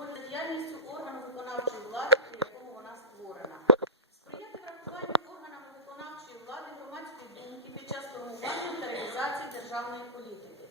контроль діяльністю органу виконавчої влади, при якому вона створена. Сприяти врахуванню органами виконавчої влади громадської думки під час формування та реалізації державної політики.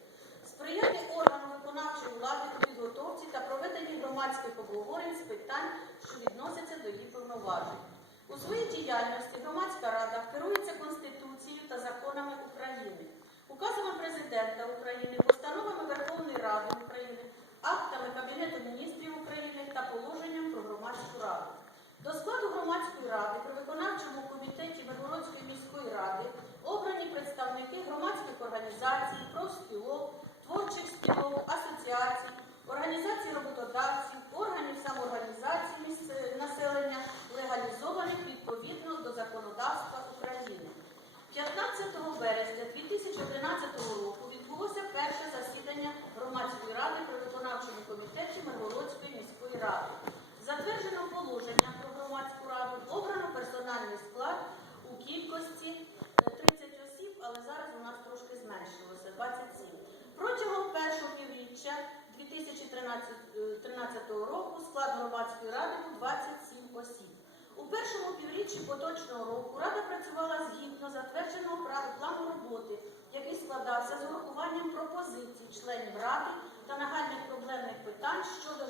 Сприяти органу виконавчої влади у підготовці та проведенні громадських обговорень з питань, що відносяться до її повноважень. У своїй діяльності громадська рада керується Конституцією та законами України, указами президента України, постановами Верховної Ради України, актами Кабінету міністрів України та положенням про громадську раду. До складу громадської ради при виконавчому комітеті Миргородської міської ради обрані представники громадських організацій, профспілок, творчих спілок, асоціацій, організацій роботодавців, органів самоорганізації місце- населення, легалізованих відповідно до законодавства України. 15 березня 2011 року відбулося перше засідання громадської ради при виконавчому комітеті Миргородської міської ради. Затверджено положення про громадську раду, обрано персональний склад у кількості е, 30 осіб, але зараз у нас трошки зменшилося 27. Протягом першого півріччя 2013 року склад громадської ради був 27 осіб. У першому півріччі поточного року Рада працювала згідно затвердженого плану роботи, який складався з урахуванням пропозицій членів Ради та нагальних проблемних питань щодо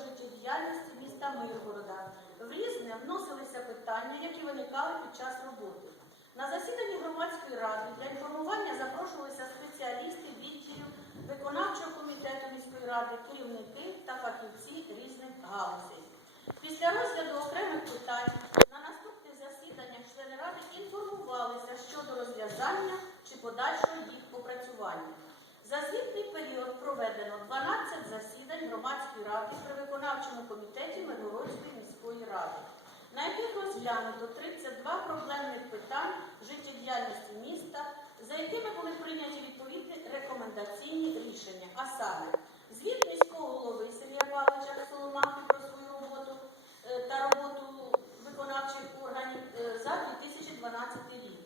Миргорода. В різне вносилися питання, які виникали під час роботи. На засіданні громадської ради для інформування запрошувалися спеціалісти відділів виконавчого комітету міської ради, керівники та фахівці різних галузей. Після розгляду окремих питань на наступних засіданнях члени ради інформувалися щодо розв'язання чи подальшого їх опрацювання. За звітний період проведено 12 засідань громадської ради при виконавчому комітеті Миргородської міської ради, на яких розглянуто 32 проблемних питань життєдіяльності міста, за якими були прийняті відповідні рекомендаційні рішення, а саме звіт міського голови Сергія Павловича Соломахи про свою роботу е, та роботу виконавчих органів е, за 2012 рік.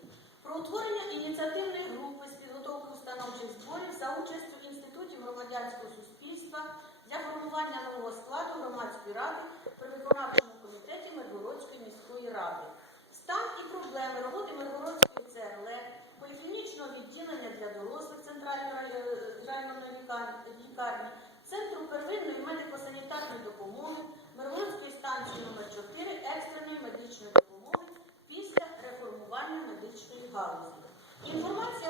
Про утворення ініціативної групи з підготовки установчих зборів за участю інститутів громадянського суспільства формування нового складу громадської ради при виконавчому комітеті Миргородської міської ради. Стан і проблеми роботи Миргородської ЦРЛ, поліклінічного відділення для дорослих центральної районної лікарні, Центру первинної медико-санітарної допомоги, Миргородської станції номер 4 екстреної медичної допомоги після реформування медичної галузі. Інформація